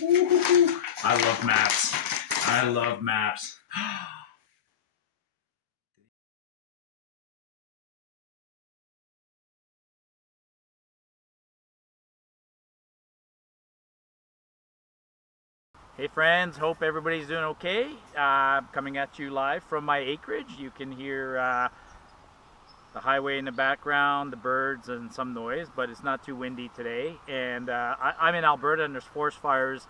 I love maps. I love maps. Hey friends, hope everybody's doing okay. Coming at you live from my acreage. You can hear the highway in the background, the birds, and some noise, but it's not too windy today. And I'm in Alberta, and there's forest fires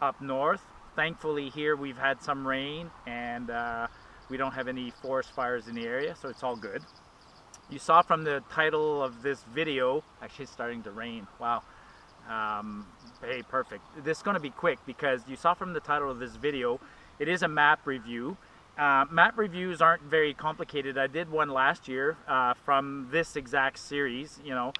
up north. Thankfully here we've had some rain, and we don't have any forest fires in the area, so it's all good. You saw from the title of this video, actually it's starting to rain, wow. Hey, perfect. This is going to be quick because you saw from the title of this video, it is a map review. Map reviews aren't very complicated. I did one last year from this exact series, you know,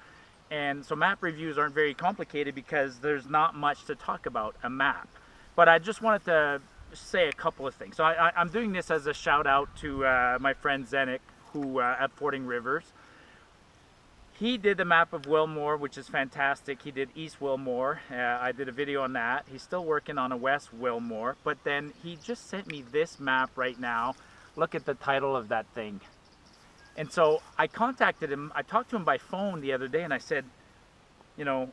and so map reviews aren't very complicated because there's not much to talk about a map. But I just wanted to say a couple of things. So I'm doing this as a shout out to my friend Zenik, who at Fording Rivers. He did the map of Wilmore, which is fantastic. He did East Wilmore. I did a video on that. He's still working on a West Wilmore, but then he just sent me this map right now. Look at the title of that thing. And so I contacted him. I talked to him by phone the other day, and I said, you know,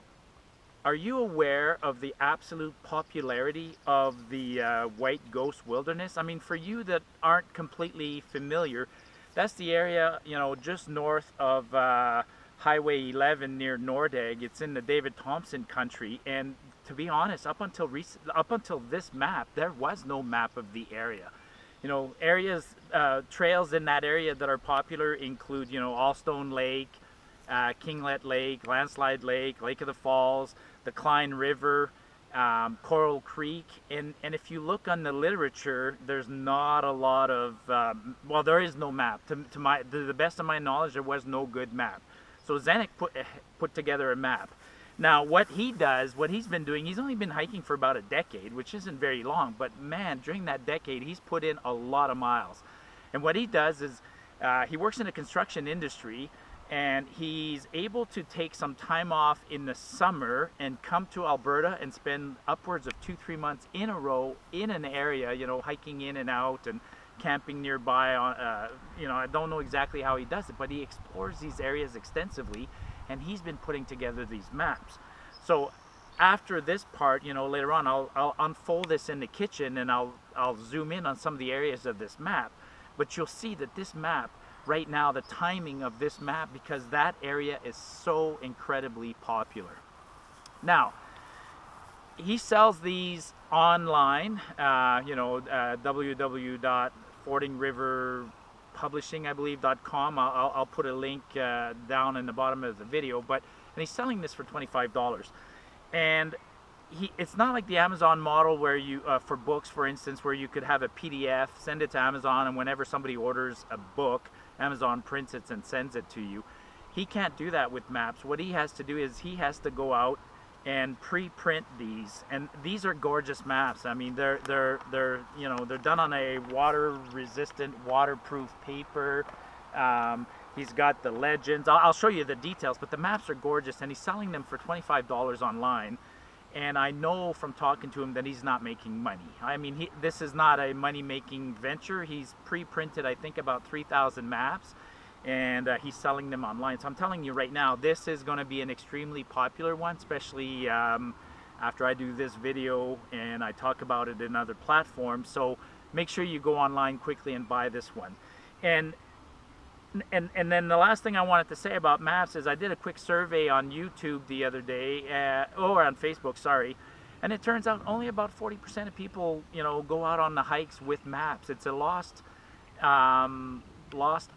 are you aware of the absolute popularity of the White Ghost Wilderness? I mean, for you that aren't completely familiar, that's the area, you know, just north of Highway 11 near Nordegg. It's in the David Thompson country, and to be honest, up until this map, there was no map of the area. You know, areas, trails in that area that are popular include, you know, Allstone Lake, Kinglet Lake, Landslide Lake, Lake of the Falls, the Cline River, Coral Creek, and if you look on the literature, there's not a lot of, well, there is no map. To the best of my knowledge, there was no good map. So Zenik put together a map. Now what he does, what he's been doing, he's only been hiking for about a decade, which isn't very long, but man, during that decade, he's put in a lot of miles. And what he does is, he works in the construction industry, and he's able to take some time off in the summer and come to Alberta and spend upwards of 2-3 months in a row in an area, you know, hiking in and out and camping nearby. You know, I don't know exactly how he does it, but he explores these areas extensively, and he's been putting together these maps. So after this part, you know, later on, I'll unfold this in the kitchen, and I'll zoom in on some of the areas of this map. But you'll see that this map, right now, the timing of this map, because that area is so incredibly popular. Now, he sells these online, you know, www.fordingriverpublishing, I believe, .com. I'll put a link down in the bottom of the video, and he's selling this for $25. And it's not like the Amazon model where you, for books, for instance, where you could have a PDF, send it to Amazon, and whenever somebody orders a book, Amazon prints it and sends it to you. He can't do that with maps. What he has to do is he has to go out and pre-print these, and these are gorgeous maps. I mean, they're you know, they're done on a water-resistant, waterproof paper. He's got the legends. I'll show you the details, but the maps are gorgeous, and he's selling them for $25 online. And I know from talking to him that he's not making money. I mean, this is not a money-making venture. He's pre-printed, I think, about 3,000 maps, and he's selling them online. So I'm telling you right now, this is going to be an extremely popular one, especially after I do this video and I talk about it in other platforms. So make sure you go online quickly and buy this one. And then the last thing I wanted to say about maps is I did a quick survey on YouTube the other day, or on Facebook, sorry, and it turns out only about 40% of people, you know, go out on the hikes with maps. It's a lost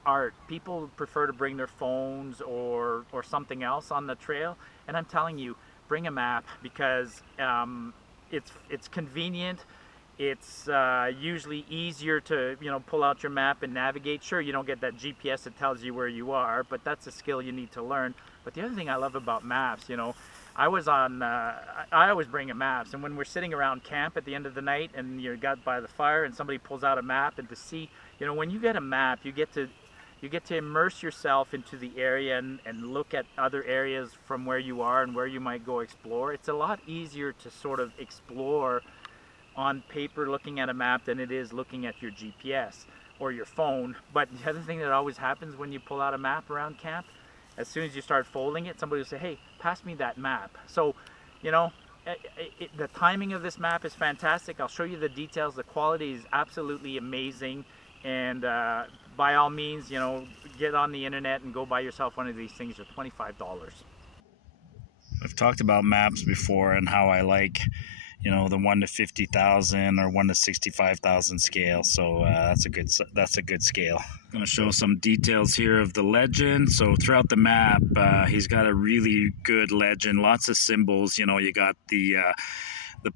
art. People prefer to bring their phones or something else on the trail, and I'm telling you, bring a map, because it's convenient. It's usually easier to, you know, pull out your map and navigate. Sure, you don't get that GPS that tells you where you are, but that's a skill you need to learn. But the other thing I love about maps, you know, I always bring a maps, and when we're sitting around camp at the end of the night and you're got by the fire and somebody pulls out a map, and to see, you know, when you get a map, you get to you get to immerse yourself into the area and look at other areas from where you are and where you might go explore. It's a lot easier to sort of explore on paper looking at a map than it is looking at your GPS or your phone. But the other thing that always happens when you pull out a map around camp, as soon as you start folding it, somebody will say, hey, pass me that map. So, you know, the timing of this map is fantastic. I'll show you the details. The quality is absolutely amazing. And by all means, you know, get on the internet and go buy yourself one of these things. They're $25. I've talked about maps before and how I like, you know, the 1 to 50,000 or 1 to 65,000 scale. So that's a good scale. I'm going to show some details here of the legend. So throughout the map, he's got a really good legend. Lots of symbols. You know, you got the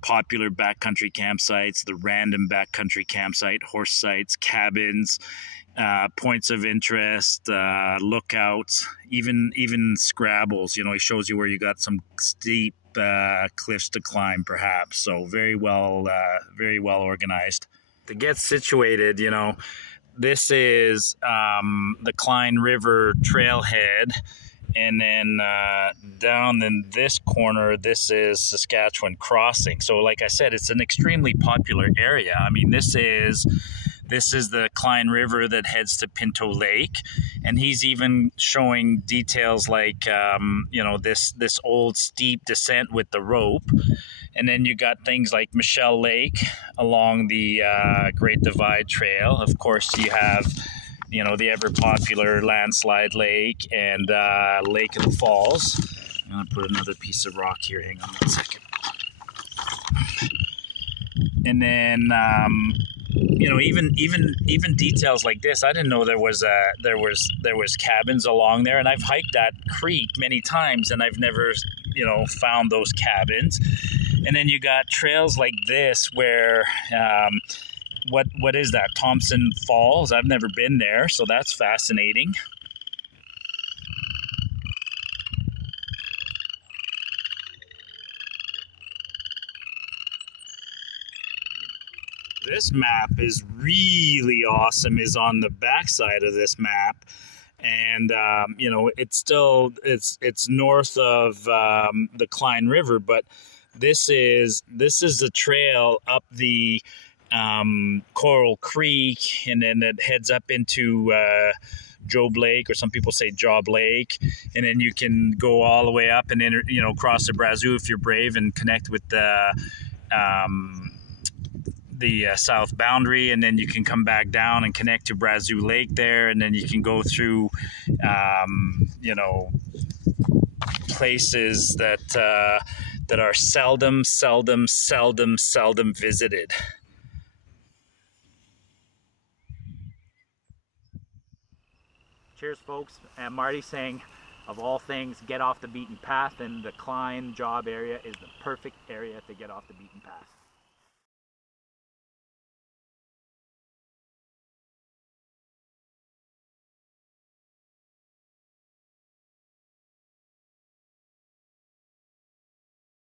popular backcountry campsites, the random backcountry campsite, horse sites, cabins, points of interest, lookouts, even Scrabbles. You know, he shows you where you got some steep cliffs to climb, perhaps. So very well organized. To get situated, you know, this is the Cline River trailhead. And then down in this corner, this is Saskatchewan Crossing. So like I said, it's an extremely popular area. I mean, this is the Cline River that heads to Pinto Lake. And he's even showing details like, you know, this old steep descent with the rope. And then you got things like Michelle Lake along the Great Divide Trail. Of course, you have, you know, the ever popular Landslide Lake and Lake of the Falls. I'm gonna put another piece of rock here. Hang on 1 second. And then, you know, even details like this. I didn't know there was cabins along there, and I've hiked that creek many times, and I've never, you know, found those cabins. And then you got trails like this where. What is that? Thompson Falls? I've never been there, so that's fascinating. This map is really awesome, is on the backside of this map. And, you know, it's north of the Cline River, but this is the trail up the Coral Creek, and then it heads up into Job Lake, or some people say Job Lake, and then you can go all the way up and you know, cross the Brazos if you're brave and connect with the south boundary, and then you can come back down and connect to Brazos Lake there, and then you can go through you know, places that are seldom visited. Cheers, folks. And Marty saying, of all things, get off the beaten path, and the Cline job area is the perfect area to get off the beaten path.